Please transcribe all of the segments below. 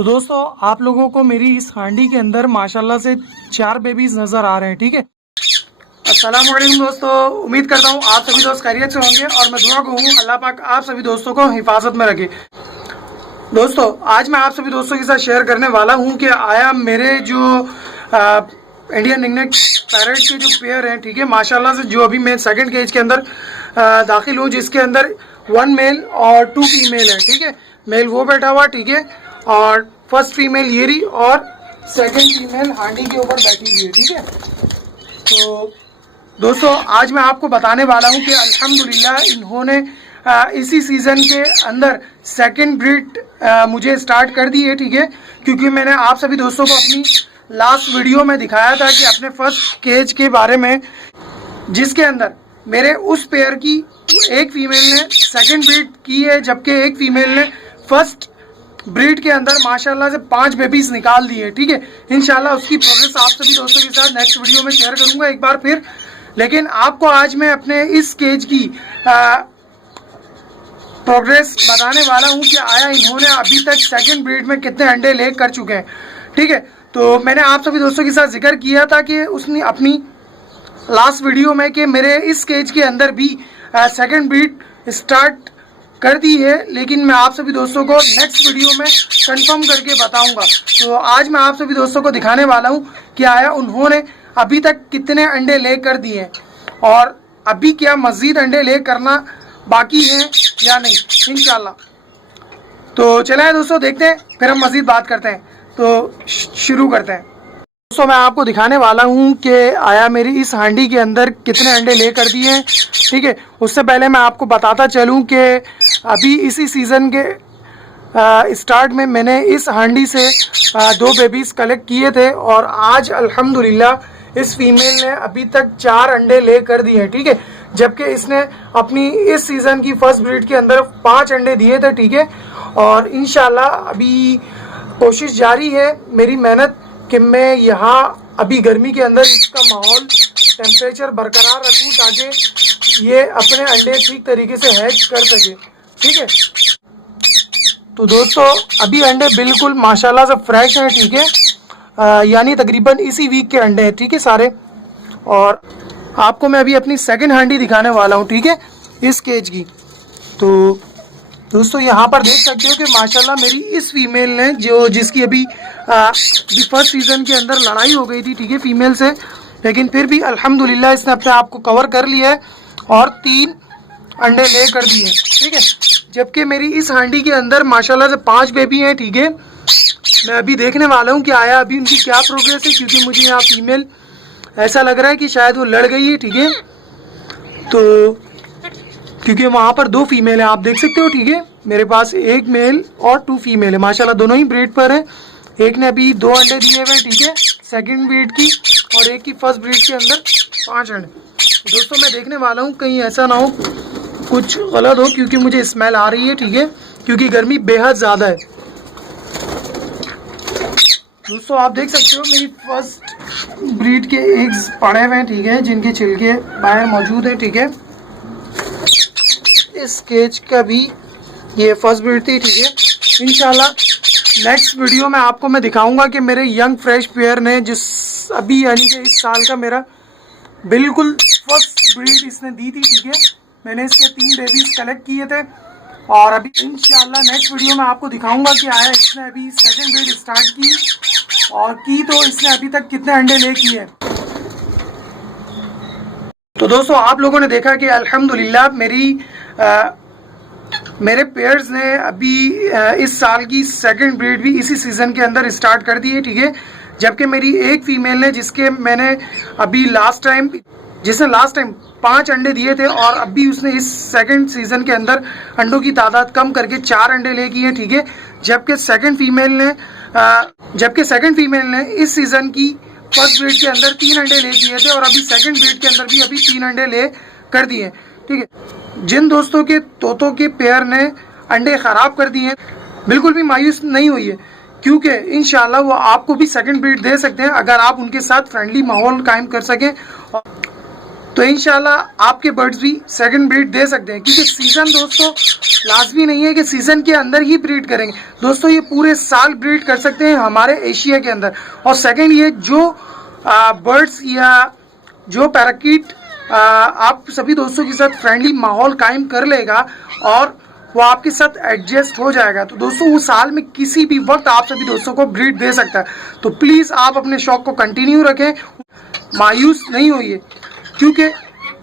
तो दोस्तों आप लोगों को मेरी इस हांडी के अंदर माशाल्लाह से 4 बेबीज नज़र आ रहे हैं। ठीक है, अस्सलाम वालेकुम दोस्तों, उम्मीद करता हूँ आप सभी दोस्त खैरियत से होंगे और मैं दुआ कहूँ अल्लाह पाक आप सभी दोस्तों को हिफाजत में रखे। दोस्तों आज मैं आप सभी दोस्तों के साथ शेयर करने वाला हूँ कि आया मेरे जो इंडियन रिंगनेक पैरेट के जो पेयर हैं, ठीक है, माशाल्लाह से जो अभी मैं सेकंड केज के अंदर दाखिल हूँ, जिसके अंदर 1 मेल और 2 फीमेल है। ठीक है, मेल वो बैठा हुआ, ठीक है, और फर्स्ट फीमेल ये रही और सेकंड फीमेल हांडी के ऊपर बैठी हुई है। ठीक है, तो दोस्तों आज मैं आपको बताने वाला हूँ कि अल्हम्दुलिल्लाह इन्होंने इसी सीज़न के अंदर सेकंड ब्रीड मुझे स्टार्ट कर दी है। ठीक है, क्योंकि मैंने आप सभी दोस्तों को अपनी लास्ट वीडियो में दिखाया था कि अपने फर्स्ट केज के बारे में, जिसके अंदर मेरे उस पेयर की एक फीमेल ने सेकंड ब्रीड की है, जबकि एक फीमेल ने फर्स्ट ब्रीड के अंदर माशाल्लाह से 5 बेबीज निकाल दिए। ठीक है, इंशाल्लाह उसकी प्रोग्रेस आप सभी दोस्तों के साथ नेक्स्ट वीडियो में शेयर करूंगा एक बार फिर। लेकिन आपको आज मैं अपने इस केज की प्रोग्रेस बताने वाला हूं कि आया इन्होंने अभी तक सेकंड ब्रीड में कितने अंडे ले कर चुके हैं। ठीक है, तो मैंने आप सभी दोस्तों के साथ जिक्र किया था कि उसने अपनी लास्ट वीडियो में कि मेरे इस केज के अंदर भी सेकंड ब्रीड स्टार्ट कर दी है, लेकिन मैं आप सभी दोस्तों को नेक्स्ट वीडियो में कंफर्म करके बताऊंगा। तो आज मैं आप सभी दोस्तों को दिखाने वाला हूं कि आया उन्होंने अभी तक कितने अंडे ले कर दिए और अभी क्या मज़ीद अंडे ले करना बाकी है या नहीं, इंशाल्लाह। तो चलिए दोस्तों देखते हैं, फिर हम मज़ीद बात करते हैं। तो शुरू करते हैं। दोस्तों मैं आपको दिखाने वाला हूं कि आया मेरी इस हांडी के अंदर कितने अंडे ले कर दिए हैं। ठीक है, उससे पहले मैं आपको बताता चलूं कि अभी इसी सीज़न के स्टार्ट में मैंने इस हांडी से 2 बेबीज़ कलेक्ट किए थे और आज अल्हम्दुलिल्लाह इस फीमेल ने अभी तक 4 अंडे ले कर दिए हैं। ठीक है, जबकि इसने अपनी इस सीज़न की फर्स्ट ब्रीड के अंदर 5 अंडे दिए थे। ठीक है, और इंशाल्लाह अभी कोशिश जारी है मेरी मेहनत कि मैं यहाँ अभी गर्मी के अंदर इसका माहौल टेम्परेचर बरकरार रखूँ ताकि ये अपने अंडे ठीक तरीके से हैच कर सके। ठीक है, तो दोस्तों अभी अंडे बिल्कुल माशाल्लाह से फ्रेश हैं। ठीक है, यानी तकरीबन इसी वीक के अंडे हैं। ठीक है सारे, और आपको मैं अभी अपनी सेकंड हांडी दिखाने वाला हूँ। ठीक है, इस केज की। तो दोस्तों यहाँ पर देख सकते हो कि माशाल्लाह मेरी इस फीमेल ने जिसकी अभी फर्स्ट सीज़न के अंदर लड़ाई हो गई थी, ठीक है, फीमेल से, लेकिन फिर भी अल्हम्दुलिल्लाह इसने अपने आप को कवर कर लिया है और 3 अंडे ले कर दिए हैं। ठीक है, जबकि मेरी इस हांडी के अंदर माशाल्लाह से 5 बेबी हैं। ठीक है, मैं अभी देखने वाला हूँ कि आया अभी उनकी क्या प्रोग्रेस है, क्योंकि मुझे यहाँ फीमेल ऐसा लग रहा है कि शायद वो लड़ गई है। ठीक है, तो क्योंकि वहाँ पर 2 फीमेल हैं, आप देख सकते हो। ठीक है, मेरे पास 1 मेल और 2 फीमेल है, माशाल्लाह दोनों ही ब्रीड पर हैं। एक ने अभी 2 अंडे दिए हुए हैं, ठीक है, सेकंड ब्रीड की, और एक की फर्स्ट ब्रीड के अंदर 5 अंडे। दोस्तों मैं देखने वाला हूँ कहीं ऐसा ना हो कुछ गलत हो, क्योंकि मुझे स्मेल आ रही है। ठीक है, क्योंकि गर्मी बेहद ज़्यादा है। दोस्तों आप देख सकते हो मेरी फर्स्ट ब्रीड के एग्स पड़े हुए हैं, ठीक है, जिनके छिलके बाहर मौजूद हैं। ठीक है, इस केज का भी ये फर्स्ट ब्रीड थी। ठीक है, इंशाल्लाह नेक्स्ट वीडियो में आपको मैं दिखाऊंगा कि मेरे यंग फ्रेश पेयर ने जिस अभी यानी कि इस साल का मेरा बिल्कुल फर्स्ट ब्रीड इसने दी थी। ठीक है, मैंने इसके 3 बेबीज कलेक्ट किए थे और अभी इंशाल्लाह नेक्स्ट वीडियो में आपको दिखाऊंगा कि आया इसने अभी सेकंड ब्रीड स्टार्ट की और की तो इसने अभी तक कितने अंडे ले किए। तो दोस्तों आप लोगों ने देखा कि अल्हम्दुलिल्लाह मेरे पेयर्स ने अभी इस साल की सेकंड ब्रीड भी इसी सीज़न के अंदर स्टार्ट कर दी है। ठीक है, जबकि मेरी एक फीमेल ने जिसने लास्ट टाइम 5 अंडे दिए थे और अभी उसने इस सेकंड सीज़न के अंदर अंडों की तादाद कम करके 4 अंडे ले किए हैं। ठीक है, जबकि सेकंड फीमेल ने इस सीज़न की फर्स्ट ब्रीड के अंदर 3 अंडे ले किए थे और अभी सेकंड ब्रीड के अंदर भी अभी 3 अंडे ले कर दिए। ठीक है, जिन दोस्तों के तोतों के पेयर ने अंडे ख़राब कर दिए बिल्कुल भी मायूस नहीं हुई है, क्योंकि इंशाल्लाह वो आपको भी सेकंड ब्रीड दे सकते हैं अगर आप उनके साथ फ्रेंडली माहौल कायम कर सकें। तो इंशाल्लाह आपके बर्ड्स भी सेकंड ब्रीड दे सकते हैं, क्योंकि सीज़न दोस्तों लाजमी नहीं है कि सीज़न के अंदर ही ब्रीड करेंगे दोस्तों, ये पूरे साल ब्रीड कर सकते हैं हमारे एशिया के अंदर। और सेकंड ये जो बर्ड्स या जो पैराकीट आप सभी दोस्तों के साथ फ्रेंडली माहौल कायम कर लेगा और वो आपके साथ एडजस्ट हो जाएगा, तो दोस्तों वो साल में किसी भी वक्त आप सभी दोस्तों को ब्रीड दे सकता है। तो प्लीज़ आप अपने शौक को कंटिन्यू रखें, मायूस नहीं होइए, क्योंकि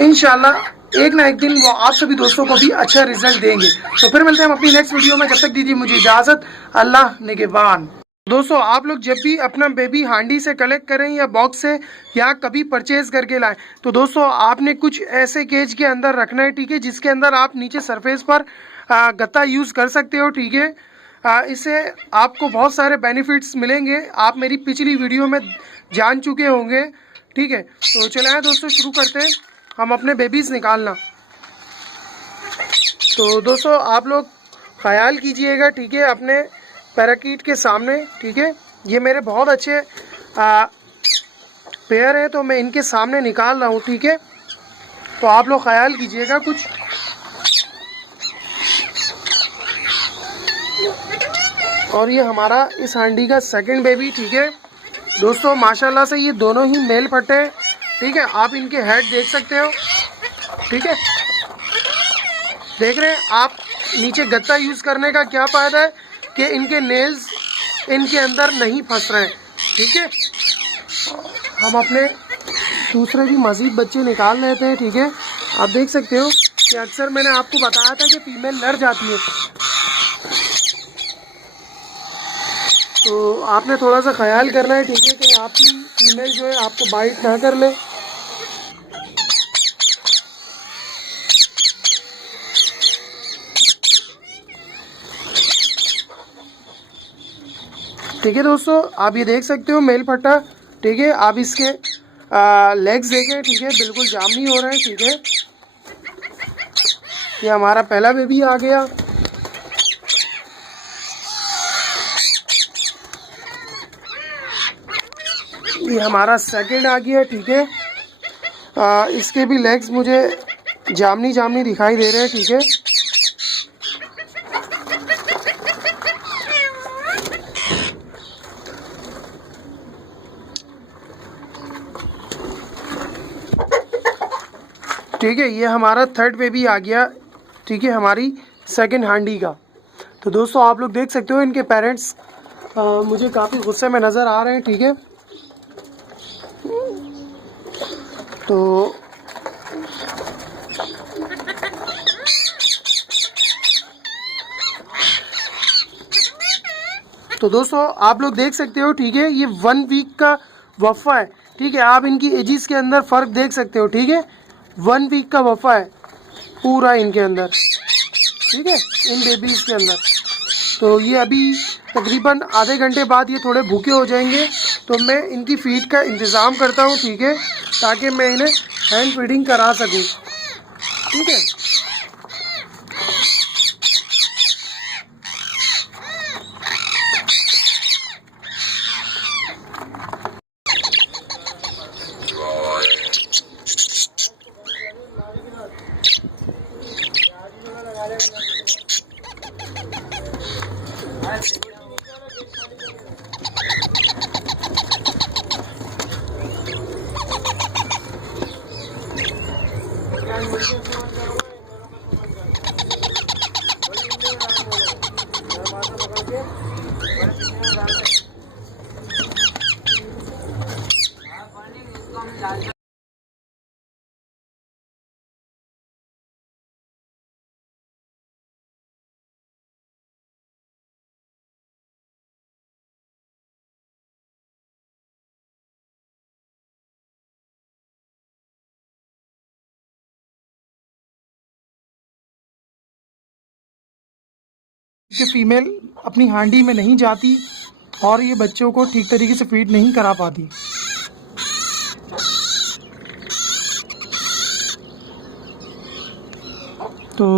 इंशाल्लाह एक ना एक दिन वो आप सभी दोस्तों को भी अच्छा रिजल्ट देंगे। तो फिर मिलते हैं हम अपनी नेक्स्ट वीडियो में, जब तक दीजिए मुझे इजाज़त, अल्लाह निगहबान। दोस्तों आप लोग जब भी अपना बेबी हांडी से कलेक्ट करें या बॉक्स से या कभी परचेज करके लाएं, तो दोस्तों आपने कुछ ऐसे केज के अंदर रखना है, ठीक है, जिसके अंदर आप नीचे सरफेस पर गत्ता यूज़ कर सकते हो, ठीक है। इससे आपको बहुत सारे बेनिफिट्स मिलेंगे, आप मेरी पिछली वीडियो में जान चुके होंगे, ठीक है। तो चले आए दोस्तों, शुरू करते हैं हम अपने बेबीज़ निकालना। तो दोस्तों आप लोग ख्याल कीजिएगा, ठीक है, अपने पैराकीट के सामने, ठीक है, ये मेरे बहुत अच्छे पेयर हैं, तो मैं इनके सामने निकाल रहा हूँ, ठीक है। तो आप लोग ख्याल कीजिएगा कुछ। और ये हमारा इस हांडी का सेकंड बेबी, ठीक है दोस्तों, माशाल्लाह से ये दोनों ही मेल फटे हैं, ठीक है। आप इनके हेड देख सकते हो, ठीक है, देख रहे हैं आप। नीचे गत्ता यूज़ करने का क्या फ़ायदा है कि इनके नेल्स इनके अंदर नहीं फंस रहे हैं, ठीक है। हम अपने दूसरे भी मज़ीद बच्चे निकाल लेते हैं, ठीक है। आप देख सकते हो कि अक्सर मैंने आपको बताया था कि फीमेल लड़ जाती है, तो आपने थोड़ा सा ख्याल करना है, ठीक है, कि आपकी फीमेल जो है आपको बाइट ना कर ले। ठीक है दोस्तों, आप ये देख सकते हो मेल फट्टा, ठीक है। आप इसके लेग्स देखें, ठीक है, बिल्कुल जाम नहीं हो रहे हैं, ठीक है। ये हमारा पहला बेबी आ गया। ये हमारा सेकंड आ गया, ठीक है। इसके भी लेग्स मुझे जामनी जामनी दिखाई दे रहे हैं, ठीक है। ठीक है, ये हमारा थर्ड बेबी आ गया, ठीक है, हमारी सेकंड हांडी का। तो दोस्तों आप लोग देख सकते हो इनके पेरेंट्स मुझे काफ़ी गुस्से में नज़र आ रहे हैं, ठीक है। तो दोस्तों आप लोग देख सकते हो, ठीक है, ये 1 वीक का वफ़ा है, ठीक है। आप इनकी एजिस के अंदर फ़र्क देख सकते हो, ठीक है। 1 वीक का वफ़ा है पूरा इनके अंदर, ठीक है, इन बेबीज़ के अंदर। तो ये अभी तकरीबन आधे घंटे बाद ये थोड़े भूखे हो जाएंगे, तो मैं इनकी फीड का इंतज़ाम करता हूँ, ठीक है, ताकि मैं इन्हें हैंड फीडिंग करा सकूँ, ठीक है। कि फीमेल अपनी हांडी में नहीं जाती और ये बच्चों को ठीक तरीके से फीड नहीं करा पाती। तो